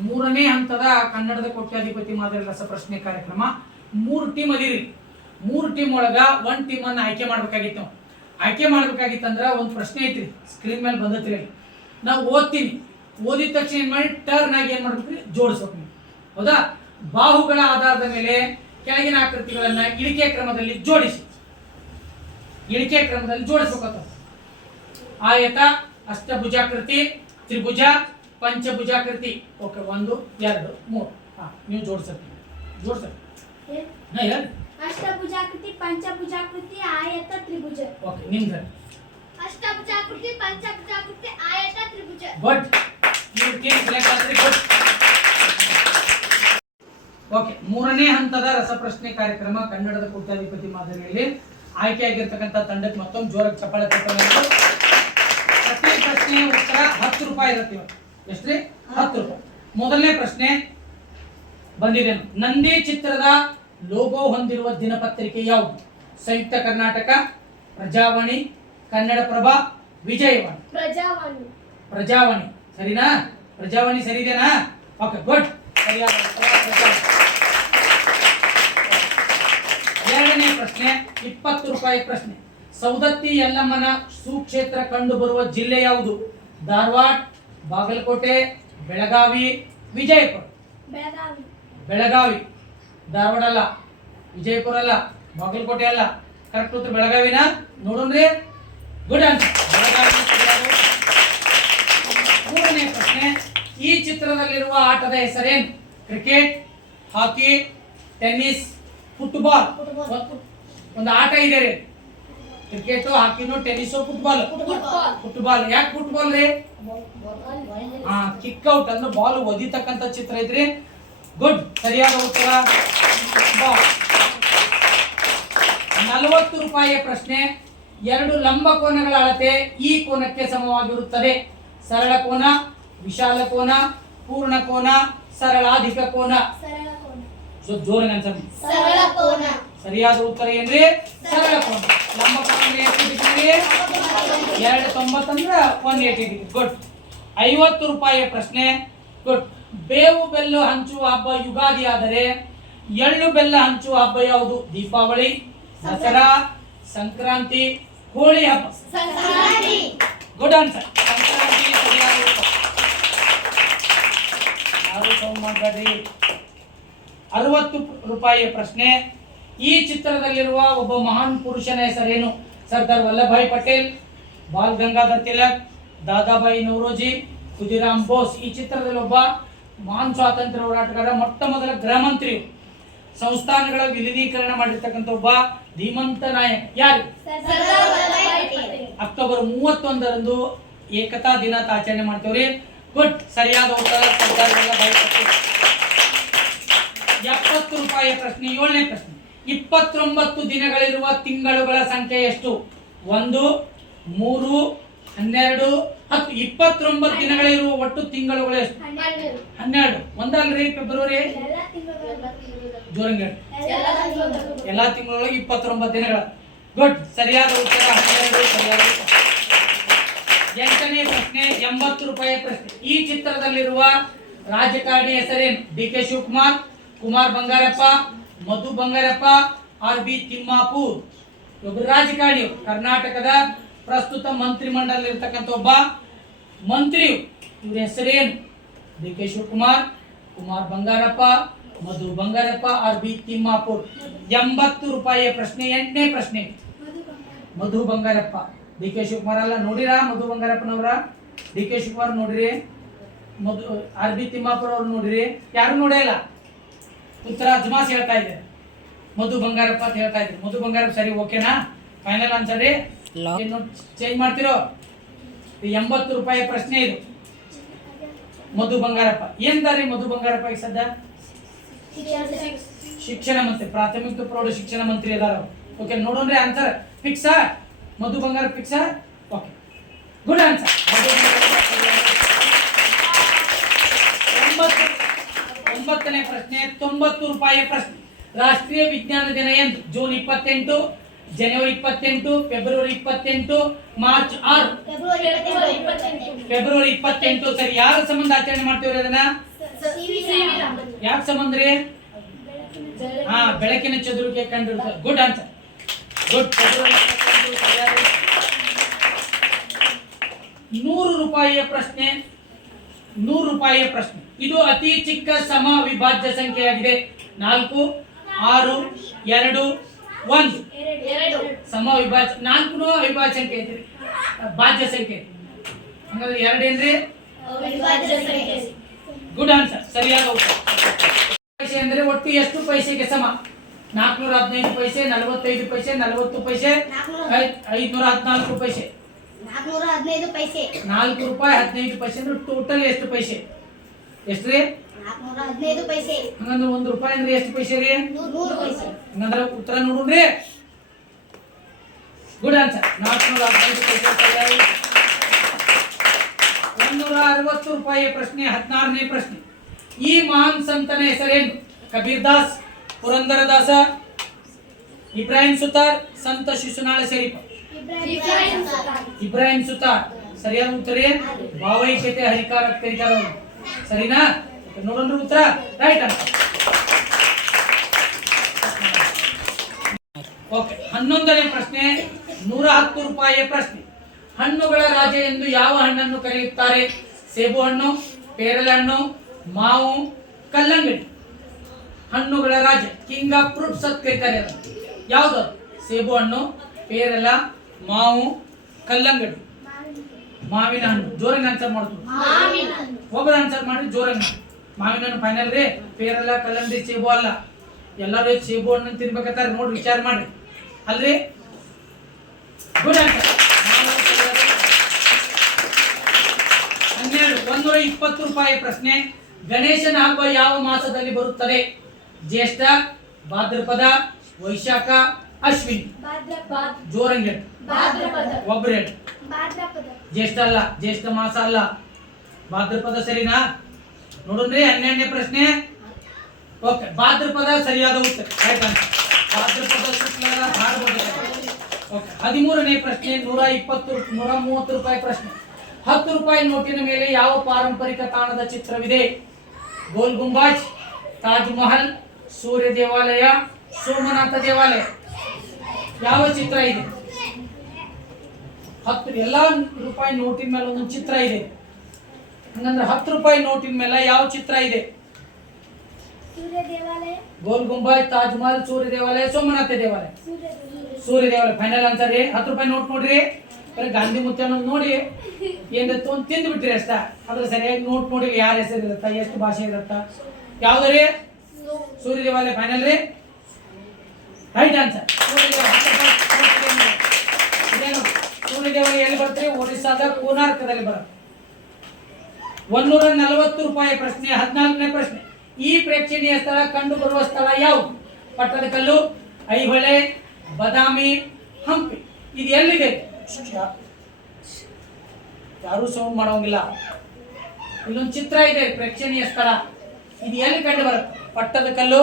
ಮೂರನೇ ಹಂತದ ಕನ್ನಡದ ಕೋಟ್ಯಾಧಿಪತಿ ಮಾದರಿ ರಸಪ್ರಶ್ನೆ ಕಾರ್ಯಕ್ರಮ. 3 ಟೀಮ್ ಅದಿರಿ. 3 ಟೀಮ್ ಒಳಗ 1 ಟೀಮ್ ಅನ್ನ ಆಯ್ಕೆ ಮಾಡ್ಬೇಕಾಗಿತ್ತು. ನಾವು ಆಯ್ಕೆ ಮಾಡ್ಬೇಕಾಗಿತ್ತಂದ್ರ ಒಂದು ಪ್ರಶ್ನೆ ಐತ್ರಿ, ಸ್ಕ್ರೀನ್ ಮೇಲೆ ಬಂದತ್ರಿ. ನಾವು ಓದ್ತೀನಿ, ಓದಿದ ತಕ್ಷಣ ಏನ್ ಮಾಡಿ ಟರ್ನ್ ಆಗಿ ಏನ್ ಮಾಡ್ಬೇಕ್ರಿ, ಜೋಡಿಸ್ಬೇಕು ನೀವು. ಹೌದಾ? ಬಾಹುಗಳ ಆಧಾರದ ಮೇಲೆ ಕೆಳಗಿನ ಆಕೃತಿಗಳನ್ನ ಇಳಿಕೆ ಕ್ರಮದಲ್ಲಿ ಜೋಡಿಸಿ. ಇಳಿಕೆ ಕ್ರಮದಲ್ಲಿ ಜೋಡಿಸ್ಬೇಕಂತ. ಆಯತ, ಅಷ್ಟಭುಜಾಕೃತಿ, ತ್ರಿಭುಜ, ಪಂಚಭುಜಾಕೃತಿ. ಓಕೆ, 1 2 3. ನೀವು ಜೋಡಿಸಕ್ಕೆ ಅಷ್ಟಭುಜಾಕೃತಿ, ಪಂಚಭುಜಾಕೃತಿ, ಆಯತ, ತ್ರಿಭುಜ. ಓಕೆ, ನಿಮ್ದು ಅಷ್ಟಭುಜಾಕೃತಿ, ಪಂಚಭುಜಾಕೃತಿ, ಆಯತ, ತ್ರಿಭುಜ. ಗುಡ್. ನೀವು ಟೀಮ್ ಸೆಲೆಕ್ಟ್ ಆದ್ರಿ. ಗುಡ್. ಓಕೆ, ಮೂರನೇ ಹಂತದ ರಸಪ್ರಶ್ನೆ ಕಾರ್ಯಕ್ರಮ ಕನ್ನಡದ ಕೋಟ್ಯಾಧಿಪತಿ ಮಾದರಿಯಲ್ಲಿ ಆಯ್ಕೆಯಾಗಿರ್ತಕ್ಕಂಥ ತಂಡಕ್ಕೆ ಮತ್ತೊಂದು ಜೋರಾಗಿ ಚಪ್ಪಾಳೆ ತಟ್ಟಬೇಕು. ಪ್ರತಿ ಪ್ರಶ್ನೆಯ ಉತ್ತರ 10 ರೂಪಾಯಿ ಇರುತ್ತೆ. ಎಷ್ಟ್ರಿ? 10 ರೂಪಾಯಿ. ಮೊದಲನೇ ಪ್ರಶ್ನೆ ಬಂದಿದೆ. ನಂದಿ ಚಿತ್ರದ ಲೋಗೋ ಹೊಂದಿರುವ ದಿನಪತ್ರಿಕೆ ಯಾವುದು? ಸಂಯುಕ್ತ ಕರ್ನಾಟಕ, ಪ್ರಜಾವಾಣಿ, ಕನ್ನಡಪ್ರಭ, ವಿಜಯವಾಣಿ. ಪ್ರಜಾವಾಣಿ ಸರಿನಾ? ಪ್ರಜಾವಾಣಿ ಸರಿದೇನಾ? Okay, good. ಸರಿಯಾದ ಉತ್ತರ ಪ್ರಜಾವಾಣಿ. ಎರಡನೇ ಪ್ರಶ್ನೆ 20 ರೂಪಾಯಿ ಪ್ರಶ್ನೆ. ಸೌದತ್ತಿ ಯಲ್ಲಮ್ಮನ ಸುಕ್ಷೇತ್ರ ಕಂಡು ಬರುವ ಜಿಲ್ಲೆ ಯಾವುದು? ಧಾರವಾಡ, ಬಾಗಲಕೋಟೆ, ಬೆಳಗಾವಿ, ವಿಜಯಪುರ. ಬೆಳಗಾವಿ. ಧಾರವಾಡ ಅಲ್ಲ, ವಿಜಯಪುರ ಅಲ್ಲ, ಬಾಗಲಕೋಟೆ ಅಲ್ಲ. ಕರೆಕ್ಟ್ ಉತ್ತರ ಬೆಳಗಾವಿನ. ನೋಡೋಣ್ರಿ. Good answer, Belagavi. ಮೂರನೇ ಪ್ರಶ್ನೆ ಈ ಚಿತ್ರದಲ್ಲಿರುವ ಆಟದ ಹೆಸರೇನು? Cricket, hockey, tennis, football. ಒಂದು ಆಟ ಇದೆ ರೀ. ಕ್ರಿಕೆಟ್, ಹಾಕಿನೋ, ಟೆನ್ನಿಸ್, ಫುಟ್ಬಾಲ್. ಫುಟ್ಬಾಲ್. ಯಾಕೆ ಫುಟ್ಬಾಲ್ ರೀ? ಕಿಕ್ ಔಟ್ ಅಂದ್ರೆ ಬಾಲ್ ಒದಿತಕ್ಕಂತ ಚಿತ್ರ ಐತ್ರಿ. ಗುಡ್. ಸರಿಯಾದ ಉತ್ತರ ಫುಟ್ಬಾಲ್. 40 ರೂಪಾಯಿಯ ಪ್ರಶ್ನೆ. 2 ಲಂಬ ಕೋನಗಳ ಅಳತೆ ಈ ಕೋನಕ್ಕೆ ಸಮವಾಗಿರುತ್ತದೆ. ಸರಳ ಕೋನ, ವಿಶಾಲ ಕೋನ, ಪೂರ್ಣ ಕೋನ, ಸರಳಾಧಿಕ ಕೋನ. ಜೋರಾಗಿ ಅನ್ಸಮ್ಮಿ. ಸರಿಯಾದ ಉತ್ತರ ಏನ್ರಿ? ಸರಳ ಕೋನ. ಲಂಬ ಕೋನ ಎಷ್ಟು ಡಿಗ್ರಿ? 290 ಅಂದ್ರೆ 180 ಡಿಗ್ರಿ. ಗುಡ್. 50 ರೂಪಾಯಿಯ ಪ್ರಶ್ನೆ. ಗುಡ್. ಬೇವು ಬೆಲ್ಲ ಹಂಚುವ ಹಬ್ಬ ಯುಗಾದಿ ಆದರೆ ಎಳ್ಳು ಬೆಲ್ಲ ಹಂಚುವ ಹಬ್ಬ ಯಾವುದು? ದೀಪಾವಳಿ, ದಸರಾ, ಸಂಕ್ರಾಂತಿ, ಹೋಳಿ ಹಬ್ಬ. ಗುಡ್ ಆನ್ಸರ್, ಸಂಕ್ರಾಂತಿ ಸರಿಯಾದ ಉತ್ತರ. ಯಾರು ಸೌಂಡ್ ಮಾಡಬೇಡ್ರಿ. 60 ರೂಪಾಯಿಯ ಪ್ರಶ್ನೆ. ಈ ಚಿತ್ರದಲ್ಲಿರುವ ಒಬ್ಬ ಮಹಾನ್ ಪುರುಷನ ಹೆಸರೇನು? ಸರ್ದಾರ್ ವಲ್ಲಭಾಯ್ ಪಟೇಲ್, ಬಾಲ್ ಗಂಗಾಧರ್ ತಿಲಕ್, ದಾದಾಬಾಯಿ ನವರೋಜಿ, ಖುದಿರಾಮ್ ಬೋಸ್. ಈ ಚಿತ್ರದಲ್ಲಿ ಒಬ್ಬ ಮಹಾನ್ ಸ್ವಾತಂತ್ರ್ಯ ಹೋರಾಟಗಾರ, ಮೊಟ್ಟ ಮೊದಲ ಗೃಹ ಮಂತ್ರಿ, ಸಂಸ್ಥಾನಗಳ ವಿಲೀನೀಕರಣ ಮಾಡಿರ್ತಕ್ಕಂಥ ಒಬ್ಬ ಧೀಮಂತ ನಾಯಕ. ಯಾರು? ಅಕ್ಟೋಬರ್ 31ರಂದು ಏಕತಾ ದಿನ ಆಚರಣೆ ಮಾಡ್ತೇವ್ರಿ. ಗುಡ್. ಸರಿಯಾದ ಉತ್ತರ ಸರ್ದಾರ್ ವಲ್ಲಭಾಯ್ ಪಟೇಲ್. 70 ರೂಪಾಯಿಯ ಪ್ರಶ್ನೆ. 7ನೇ ಪ್ರಶ್ನೆ. 29 ದಿನಗಳಿರುವ ತಿಂಗಳುಗಳ ಸಂಖ್ಯೆ ಎಷ್ಟು? 1, 3, 12, 10. 29 ದಿನಗಳಿರುವ ಒಟ್ಟು ತಿಂಗಳುಗಳು ಎಷ್ಟು? 12. ಒಂದಲ್ರಿ ಫೆಬ್ರವರಿ? ಜೋರಂಗ ಎಲ್ಲಾ ತಿಂಗಳೊಳಗೆ 29 ದಿನಗಳು. ಗುಡ್. ಸರಿಯಾದ ಉತ್ತರ 12. ಸರಿಯಾದ ಉತ್ತರ. 8ನೇ ಪ್ರಶ್ನೆ. 80 ರೂಪಾಯಿಯ ಪ್ರಶ್ನೆ. ಈ ಚಿತ್ರದಲ್ಲಿರುವ ರಾಜಕಾರಣಿ ಹೆಸರೇನು? ಡಿ.ಕೆ. ಶಿವಕುಮಾರ್, ಕುಮಾರ್ ಬಂಗಾರಪ್ಪ, ಮಧು ಬಂಗಾರಪ್ಪ, ಆರ್.ಬಿ. ತಿಮ್ಮಾಪುರ್. ಒಬ್ಬರು ರಾಜಕಾರಣಿ, ಕರ್ನಾಟಕದ ಪ್ರಸ್ತುತ ಮಂತ್ರಿಮಂಡಲದಲ್ಲಿ ಇರ್ತಕ್ಕಂಥ ಒಬ್ಬ ಮಂತ್ರಿ. ಇವ್ರ ಹೆಸರೇನು? ಡಿ.ಕೆ. ಶಿವಕುಮಾರ್, ಕುಮಾರ್ ಬಂಗಾರಪ್ಪ, ಮಧು ಬಂಗಾರಪ್ಪ, ಆರ್.ಬಿ. ತಿಮ್ಮಾಪುರ್. 80 ರೂಪಾಯಿಯ ಪ್ರಶ್ನೆ. 8ನೇ ಪ್ರಶ್ನೆ. ಮಧು ಬಂಗಾರಪ್ಪ. ಡಿ.ಕೆ. ಶಿವಕುಮಾರ್ ಅಲ್ಲ, ನೋಡಿರಾ ಮಧು ಬಂಗಾರಪ್ಪನವರ? ಡಿ.ಕೆ. ಶಿವಕುಮಾರ್ ನೋಡಿರಿ, ಮಧು ಆರ್.ಬಿ. ತಿಮ್ಮಾಪುರ್ ಅವ್ರು ನೋಡಿರಿ? ಯಾರು ನೋಡಿಲ್ಲ. ಉತ್ತರ ಅಜ್ಮಾಸ್ ಹೇಳ್ತಾ ಇದ್ದಾರೆ, ಮಧು ಬಂಗಾರಪ್ಪ ಅಂತ ಹೇಳ್ತಾ ಇದ್ರು. ಮಧು ಬಂಗಾರಪ್ಪ ಸರಿ, ಓಕೆನಾ? ಫೈನಲ್ ಆನ್ಸರ್ ರೀ. ಏನು ಚೇಂಜ್ ಮಾಡ್ತಿರೋ? 80 ರೂಪಾಯಿ ಪ್ರಶ್ನೆ ಇದು. ಮಧು ಬಂಗಾರಪ್ಪ ಏನ್ದಾರಿ? ಮಧು ಬಂಗಾರಪ್ಪ ಈಗ ಸದ್ಯ ಶಿಕ್ಷಣ ಮಂತ್ರಿ, ಪ್ರಾಥಮಿಕ ಪ್ರೌಢ ಶಿಕ್ಷಣ ಮಂತ್ರಿ ಅದಾರ. ಓಕೆ, ನೋಡೋಣ್ರಿ ಆನ್ಸರ್ ಫಿಕ್ಸಾ? ಮಧು ಬಂಗಾರಪ್ಪ ಫಿಕ್ಸಾ? Okay, good answer. 9ನೇ ಪ್ರಶ್ನೆ. 90 ರೂಪಾಯಿಯ ಪ್ರಶ್ನೆ. ರಾಷ್ಟ್ರೀಯ ವಿಜ್ಞಾನ ದಿನ ಎಂದು? ಜೂನ್ 28, ಜನವರಿ 28, ಫೆಬ್ರವರಿ 28, ಮಾರ್ಚ್ 6. ಫೆಬ್ರವರಿ 28. ಸರಿ, ಯಾರ ಸಂಬಂಧ ಆಚರಣೆ ಮಾಡ್ತೀವಿ ಅದನ್ನ? ಯಾಕೆ ಸಂಬಂಧ ರೀ? ಹಾ, ಬೆಳಕಿನ ಚದುರುವಿಕೆ ಕಂಡಿರುತ್ತೆ. Good answer, good. 100 ರೂಪಾಯಿಯ ಪ್ರಶ್ನೆ, 100 ರೂಪಾಯಿಯ ಪ್ರಶ್ನೆ. ಇದು ಅತಿ ಚಿಕ್ಕ ಸಮ ವಿಭಾಜ್ಯ ಸಂಖ್ಯೆಯಾಗಿದೆ. 4, 6, 2, 1 ಸಮ ವಿಭಾಜ್ಯ. 4 ಅವಿಭಾಜ್ಯ ಸಂಖ್ಯೆ ಐತಿ, ಭಾಜ್ಯ ಸಂಖ್ಯೆ. ಹಂಗಾದ್ರೆ 2 ಏನ್ರಿ? ಗುಡ್ ಆನ್ಸರ್, ಸರಿಯಾದ ಉತ್ತರ. ಪೈಸೆ ಅಂದ್ರೆ ಒಟ್ಟು ಎಷ್ಟು ಪೈಸೆಗೆ ಸಮ? 415 ಪೈಸೆ, 45 ಪೈಸೆ, 40 ಪೈಸೆ, 514 ಪೈಸೆ. 415 ಪೈಸೆ. 4 ರೂಪಾಯಿ 15 ಪೈಸೆ ಅಂದ್ರೆ ಟೋಟಲ್ ಎಷ್ಟು ಪೈಸೆ? ಎಷ್ಟ್ರಿ? 415 ಪೈಸೆ. ಹಂಗಂದ್ರೆ 1 ರೂಪಾಯಿ ಅಂದ್ರೆ ಎಷ್ಟು ಪೈಸೆ ರೀ? 100 ಪೈಸೆ. ಹಂಗಂದ್ರೆ ಉತ್ತರ ನೋಡ್ರಿ. ಗುಡ್ ಆನ್ಸರ್, 415 ಪೈಸೆ ಸರಿಯಾಗಿ. 160 ರೂಪಾಯಿಯ ಪ್ರಶ್ನೆ, 16ನೇ ಪ್ರಶ್ನೆ. ಈ ಮಹಾನ್ ಸಂತನ ಹೆಸರೇನು? ಕಬೀರ್ ದಾಸ್, ಪುರಂದರದಾಸ, ಇಬ್ರಾಹಿಂ ಸುತಾರ್, ಸಂತ ಶಿಶುನಾಳ ಶರೀಫ. ಇಬ್ರಾಹಿಂ ಸುತಾರ್ ಸರಿಯಾದ ಉತ್ತರ. ಭಾವೈಕ್ಯತೆ ಹರಿಕಾರ ಕರಿಕಾರ, ಸರಿನಾ? ನೋಡೋಣ ಉತ್ತರ. ರೈಟ್ ಅಂತ. ಓಕೆ, 11ನೇ ಪ್ರಶ್ನೆ, 110 ರೂಪಾಯಿಯ ಪ್ರಶ್ನೆ. ಹಣ್ಣುಗಳ ರಾಜ ಎಂದು ಯಾವ ಹಣ್ಣನ್ನು ಕರೆಯುತ್ತಾರೆ? ಸೇಬು ಹಣ್ಣು, ಪೇರಲೆ ಹಣ್ಣು, ಮಾವು, ಕಲ್ಲಂಗಡಿ. ಹಣ್ಣುಗಳ ರಾಜ, ಕಿಂಗ್ ಆಫ್ ಫ್ರೂಟ್ಸ್ ಅಂತ ಕರೀತಾರೆ. ಯಾವುದು? ಸೇಬು ಹಣ್ಣು, ಪೇರಲ, ಮಾವು, ಕಲ್ಲಂಗಡಿ. ಮಾವಿನ ಹಣ್ಣು. ಜೋರಂಗ್ ಆನ್ಸರ್ ಮಾಡುದು. ಒಬ್ಬರು ಆನ್ಸರ್ ಮಾಡಿ ಜೋರಂಗ್. ಮಾವಿನ ಹಣ್ಣು ಫೈನಲ್ ರೀ. ಪೇರಲ, ಕಲ್ಲಂಗಡಿ, ಸೇಬು ಅಲ್ಲ. ಎಲ್ಲರೂ ಸೇಬು ಹಣ್ಣು ತಿನ್ಬೇಕಂತಾರೆ. ನೋಡಿ ವಿಚಾರ ಮಾಡಿ ಅಲ್ರಿ. Good answer. 120 ರೂಪಾಯಿ ಪ್ರಶ್ನೆ. ಗಣೇಶನ ಹಬ್ಬ ಯಾವ ಮಾಸದಲ್ಲಿ ಬರುತ್ತದೆ? ಜ್ಯೇಷ್ಠ, ಭಾದ್ರಪದ, ವೈಶಾಖ, ಅಶ್ವಿನಿ. ಜೋರಂಗೆ ಒಬ್ರು ಹೇಳಿ. ಜ್ಯೇಷ್ಠ ಅಲ್ಲ, ಜ್ಯೇಷ್ಠ ಮಾಸ ಅಲ್ಲ, ಭಾದ್ರಪದ. ಸರಿನಾ? ನೋಡ್ರಿ 12ನೇ ಪ್ರಶ್ನೆ. ಓಕೆ, ಭಾದ್ರಪದ ಸರಿಯಾದ ಉತ್ತರ. ಭಾದ್ರಪದ ಶುಕ್ಲದ ಓಕೆ. 13ನೇ ಪ್ರಶ್ನೆ, 130 ರೂಪಾಯಿ ಪ್ರಶ್ನೆ. 10 ರೂಪಾಯಿ ನೋಟಿನ ಮೇಲೆ ಯಾವ ಪಾರಂಪರಿಕ ತಾಣದ ಚಿತ್ರವಿದೆ? ಗೋಲ್ ಗುಂಬಾಜ್, ತಾಜ್ ಮಹಲ್, ಸೂರ್ಯ ದೇವಾಲಯ, ಸೋಮನಾಥ ದೇವಾಲಯ. ಯಾವ ಚಿತ್ರ ಇದೆ? 10 ಎಲ್ಲಾ ರೂಪಾಯಿ ನೋಟಿನ ಮೇಲೆ ಒಂದು ಚಿತ್ರ ಇದೆ. ಹಂಗಂದ್ರೆ 10 ರೂಪಾಯಿ ನೋಟಿನ ಮೇಲೆ ಯಾವ ಚಿತ್ರ ಇದೆ? ಗೋಲ್ ಗುಂಬಾಜ್, ತಾಜ್ ಮಹಲ್, ಸೂರ್ಯ ದೇವಾಲಯ, ಸೋಮನಾಥ ದೇವಾಲಯ. ಸೂರ್ಯ ದೇವಾಲಯ ಫೈನಲ್ ಆನ್ಸರ್ ರೀ. 10 ರೂಪಾಯಿ ನೋಟ್ ನೋಡ್ರಿ. ಗಾಂಧಿ ಮುತ್ಯ ನೋಡಿ ಏನ್ ತಿಂದು ಬಿಟ್ರಿ ಅಷ್ಟ. ಅದ್ರ ಸರಿಯಾಗಿ ನೋಟ್ ನೋಡಿ ಯಾರ ಹೆಸರು ಇರುತ್ತ, ಎಷ್ಟು ಭಾಷೆ ಇರುತ್ತ, ಯಾವ್ದ್ರಿ? ಸೂರ್ಯ ದೇವಾಲಯ ಫೈನಲ್ ರೀ. Right answer. ಸೂರ್ಯ ದೇವಾಲಯ ಎಲ್ಲಿ ಬರುತ್ತೆ? ಒಡಿಸ್ಸಾದ ಕೋನಾರ್ಕದಲ್ಲಿ ಬರುತ್ತೆ. 140 ರೂಪಾಯಿ ಪ್ರಶ್ನೆ. 14ನೇ ಪ್ರಶ್ನೆ. ಈ ಪ್ರೇಕ್ಷಣೀಯ ಸ್ಥಳ ಕಂಡು ಬರುವ ಸ್ಥಳ ಯಾವುದು? ಪಟ್ಟದಕಲ್ಲು, ಐಹೊಳೆ, ಬಾದಾಮಿ, ಹಂಪಿ. ಇದು ಎಲ್ಲಿದೆ? ಯಾರು ಸೌಂಡ್ ಮಾಡೋಂಗಿಲ್ಲ. ಇಲ್ಲೊಂದು ಚಿತ್ರ ಇದೆ, ಪ್ರೇಕ್ಷಣೀಯ ಸ್ಥಳ. ಇದು ಎಲ್ಲಿ ಕಂಡು ಬರುತ್ತೆ? ಪಟ್ಟದಕಲ್ಲು,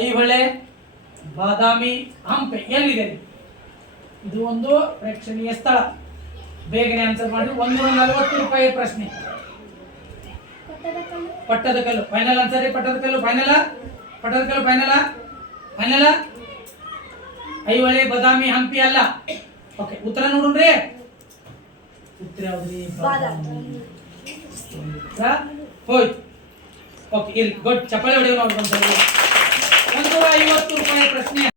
ಐಹೊಳೆ, ಬಾದಾಮಿ, ಹಂಪೆ. ಎಲ್ಲಿದೆ? ಇದು ಒಂದು ಪ್ರೇಕ್ಷಣೀಯ ಸ್ಥಳ. ಬೇಗನೆ ಆನ್ಸರ್ ಮಾಡಿ. 140 ರೂಪಾಯಿ ಪ್ರಶ್ನೆ. Pattadakal final answer. Pattadakal final. Pattadakal final. Final. Aihole, Badami, Hampi ಅಲ್ಲ. ಓಕೆ, ಉತ್ತರ ನೋಡ್ರಿ. ಉತ್ತರ ಯಾವ್ದ್ರಿ? ಹೋಯ್ತು. ಓಕೆ, ಇಲ್ಲಿ ಗುಡ್. ಚಪ್ಪಾಳೆ ಹೊಡೆಯೋಣ. 150 ರೂಪಾಯಿ ಪ್ರಶ್ನೆ.